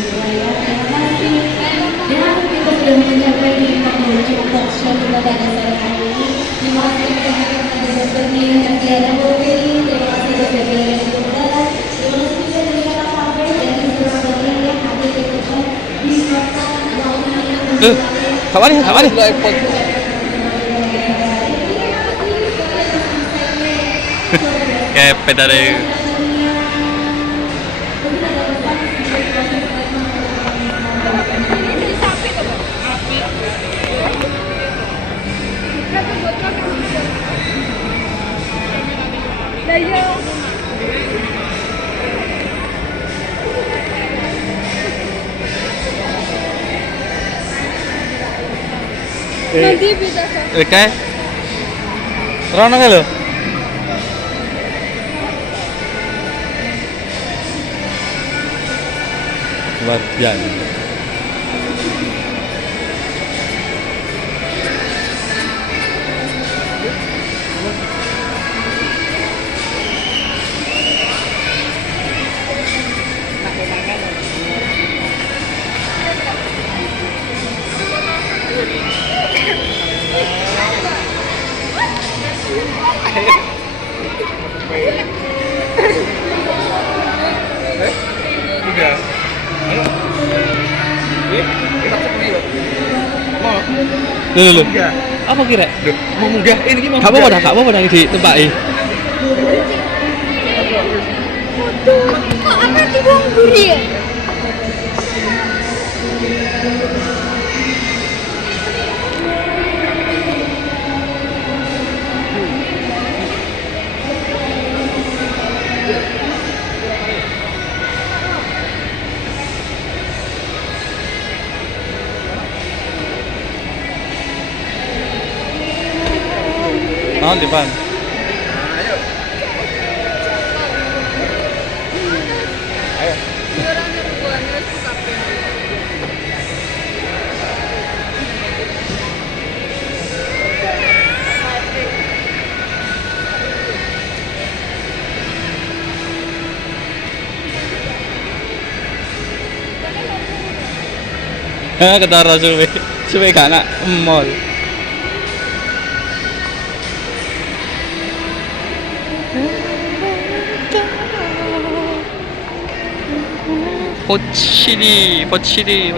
semua ya. Terima kasih. Dan kita sudah mencapai di penghujung talkshow kita pada sore hari ini. Terima kasih teman-teman pada dokternya yang Tiara Bobi. Terima kasih dokter Tiara Bunda. Terima kasih juga dari kata sampai dari seluruh yang hadir di tempat di kota Maulana. Kawan ni. Kayak pedal Nanti bisa Oke. Rono ke lo? Luar biasa. Udah. Lu. Apa kira? Mau munggah ini gimana? Kak apa dah di tempat ini? Kok apa di buang guri ya? Oh, di depan. Ketara suwe gak nak mall. 호치리 호치리